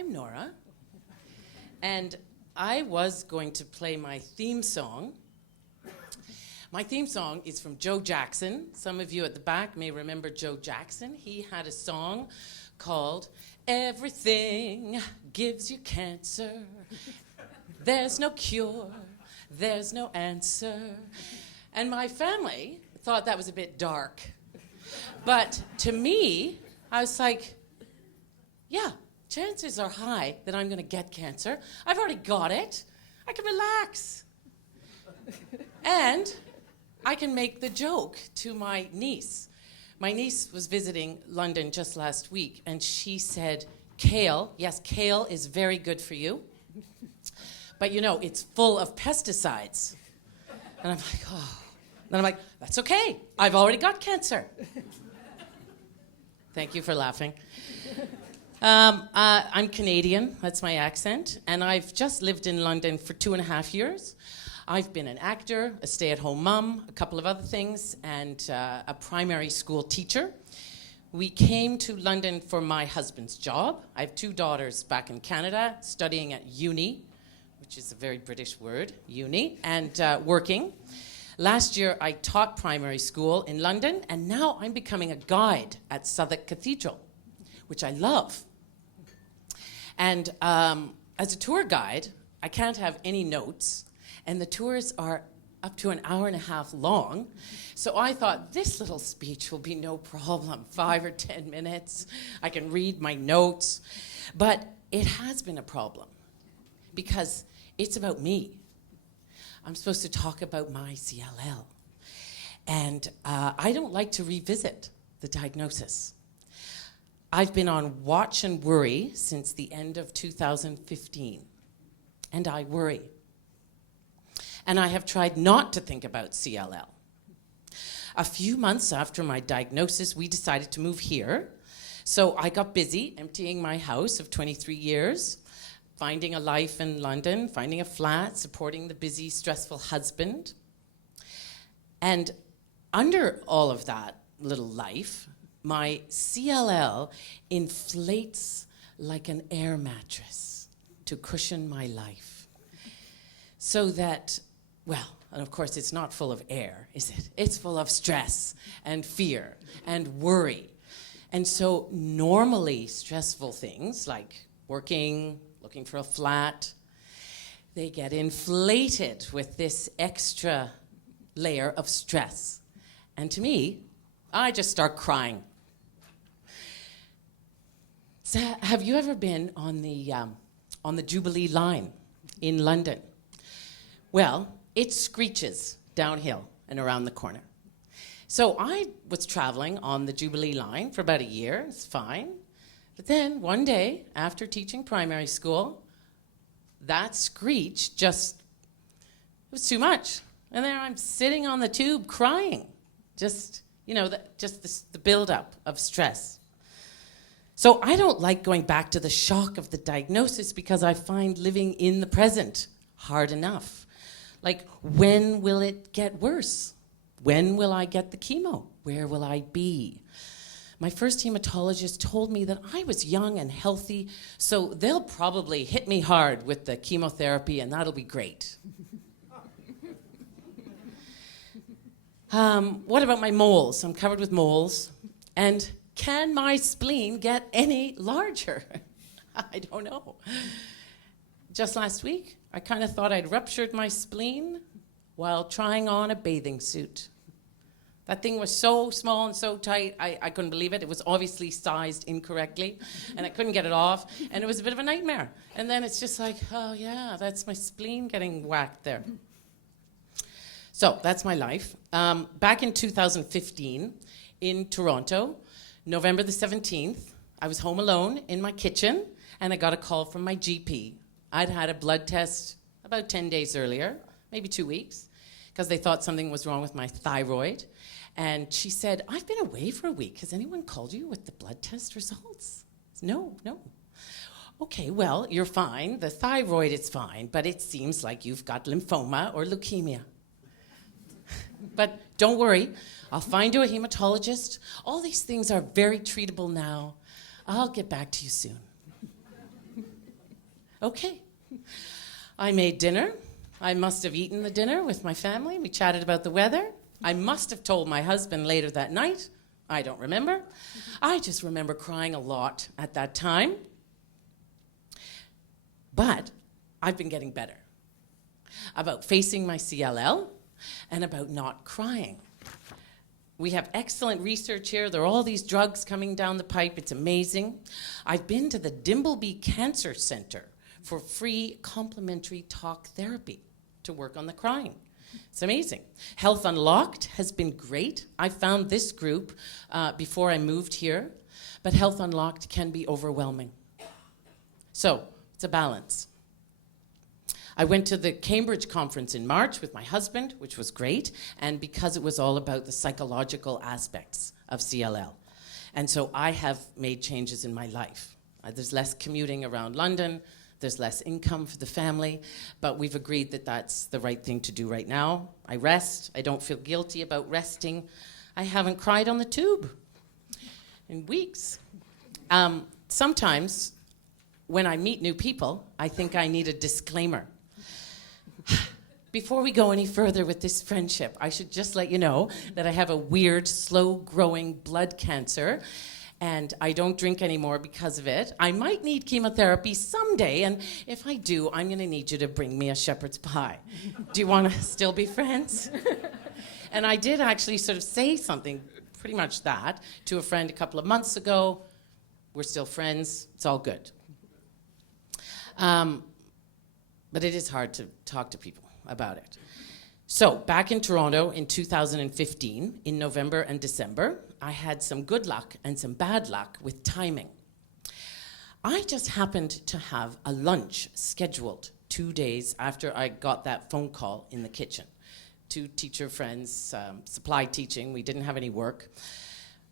I'm Norah, and I was going to play my theme song. My theme song is from Joe Jackson. Some of you at the back may remember Joe Jackson. He had a song called Everything Gives You Cancer. There's no cure, there's no answer. And my family thought that was a bit dark. But to me, I was like, yeah, chances are high that I'm going to get cancer. I've already got it. I can relax. And I can make the joke to my niece. My niece was visiting London just last week, and she said, kale, yes, kale is very good for you, but you know, it's full of pesticides. And I'm like, oh. And I'm like, that's okay. I've already got cancer. Thank you for laughing. I'm Canadian, that's my accent, and I've just lived in London for 2.5 years. I've been an actor, a stay-at-home mum, a couple of other things, and a primary school teacher. We came to London for my husband's job. I have 2 daughters back in Canada, studying at uni, which is a very British word, uni, and working. Last year, I taught primary school in London, and now I'm becoming a guide at Southwark Cathedral, which I love. And as a tour guide, I can't have any notes, and the tours are up to an hour and a half long. So I thought this little speech will be no problem, 5 or 10 minutes. I can read my notes. But it has been a problem because it's about me. I'm supposed to talk about my CLL. And I don't like to revisit the diagnosis. I've been on watch and worry since the end of 2015. And I worry. And I have tried not to think about CLL. A few months after my diagnosis, we decided to move here. So I got busy emptying my house of 23 years, finding a life in London, finding a flat, supporting the busy, stressful husband. And under all of that little life, my CLL inflates like an air mattress to cushion my life. So that, well, and of course it's not full of air, is it? It's full of stress and fear and worry. And so normally stressful things like working, looking for a flat, they get inflated with this extra layer of stress. And to me, I just start crying. So have you ever been on the Jubilee line in London? Well, it screeches downhill and around the corner. So I was traveling on the Jubilee line for about a year, it's fine. But then one day, after teaching primary school, that screech just, it was too much. And there I'm sitting on the tube crying. Just, you know, the buildup of stress. So I don't like going back to the shock of the diagnosis because I find living in the present hard enough. Like, when will it get worse? When will I get the chemo? Where will I be? My first hematologist told me that I was young and healthy, so they'll probably hit me hard with the chemotherapy and that'll be great. What about my moles? I'm covered with moles. And can my spleen get any larger? I don't know. Just last week, I kind of thought I'd ruptured my spleen while trying on a bathing suit. That thing was so small and so tight, I couldn't believe it. It was obviously sized incorrectly, and I couldn't get it off, and it was a bit of a nightmare. And then it's just like, oh yeah, that's my spleen getting whacked there. So that's my life. Back in 2015, in Toronto, November the 17th, I was home alone in my kitchen, and I got a call from my GP. I'd had a blood test about 10 days earlier, maybe 2 weeks, because they thought something was wrong with my thyroid. And she said, I've been away for a week. Has anyone called you with the blood test results? No. Okay, well, you're fine. The thyroid is fine, but it seems like you've got lymphoma or leukemia. But don't worry, I'll find you a hematologist. All these things are very treatable now. I'll get back to you soon. Okay. I made dinner. I must have eaten the dinner with my family. We chatted about the weather. I must have told my husband later that night. I don't remember. I just remember crying a lot at that time. But I've been getting better about facing my CLL and about not crying. We have excellent research here. There are all these drugs coming down the pipe. It's amazing. I've been to the Dimbleby Cancer Center for free complementary talk therapy to work on the crying. It's amazing. Health Unlocked has been great. I found this group before I moved here, but Health Unlocked can be overwhelming. So it's a balance. I went to the Cambridge conference in March with my husband, which was great, and because it was all about the psychological aspects of CLL. And so I have made changes in my life. There's less commuting around London, there's less income for the family, but we've agreed that that's the right thing to do right now. I rest, I don't feel guilty about resting. I haven't cried on the tube in weeks. Sometimes when I meet new people, I think I need a disclaimer. Before we go any further with this friendship, I should just let you know that I have a weird, slow-growing blood cancer, and I don't drink anymore because of it. I might need chemotherapy someday, and if I do, I'm going to need you to bring me a shepherd's pie. Do you want to still be friends? And I did actually sort of say something, pretty much that, to a friend a couple of months ago. We're still friends. It's all good. But it is hard to talk to people about it. So back in Toronto in 2015, in November and December, I had some good luck and some bad luck with timing. I just happened to have a lunch scheduled 2 days after I got that phone call in the kitchen. 2 teacher friends, supply teaching, we didn't have any work.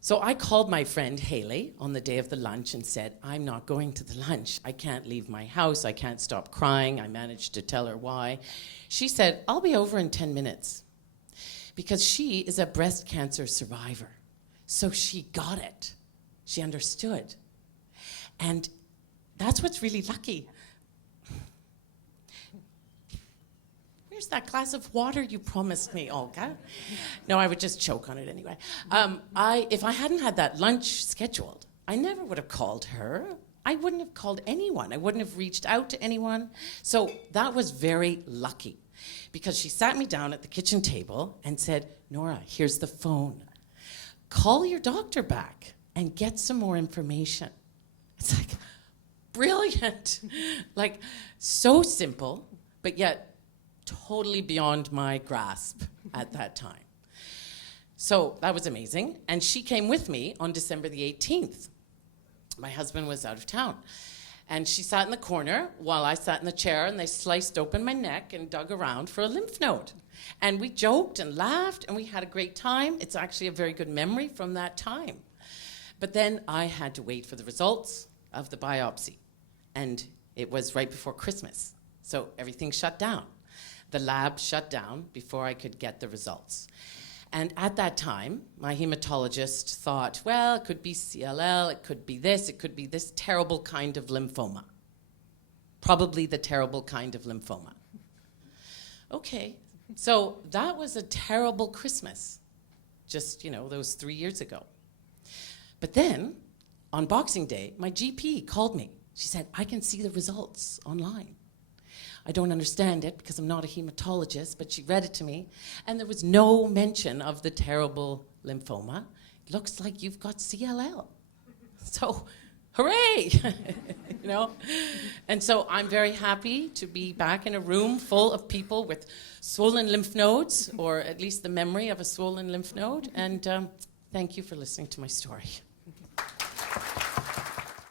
So I called my friend Haley on the day of the lunch and said, I'm not going to the lunch. I can't leave my house. I can't stop crying. I managed to tell her why. She said, I'll be over in 10 minutes. Because she is a breast cancer survivor. So she got it. She understood. And that's what's really lucky. Where's that glass of water you promised me, Olga? No, I would just choke on it anyway. If I hadn't had that lunch scheduled, I never would have called her. I wouldn't have called anyone. I wouldn't have reached out to anyone. So that was very lucky because she sat me down at the kitchen table and said, Norah, here's the phone. Call your doctor back and get some more information. It's like, brilliant. Like, so simple, but yet totally beyond my grasp at that time. So that was amazing. And she came with me on December the 18th. My husband was out of town. And she sat in the corner while I sat in the chair, and they sliced open my neck and dug around for a lymph node. And we joked and laughed, and we had a great time. It's actually a very good memory from that time. But then I had to wait for the results of the biopsy. And it was right before Christmas. So everything shut down. The lab shut down before I could get the results. And at that time, my hematologist thought, well, it could be CLL, it could be this terrible kind of lymphoma. Probably the terrible kind of lymphoma. Okay, so that was a terrible Christmas, just, those 3 years ago. But then, on Boxing Day, my GP called me. She said, I can see the results online. I don't understand it because I'm not a hematologist, but she read it to me, and there was no mention of the terrible lymphoma. Looks like you've got CLL. So, hooray! And so I'm very happy to be back in a room full of people with swollen lymph nodes, or at least the memory of a swollen lymph node, and thank you for listening to my story.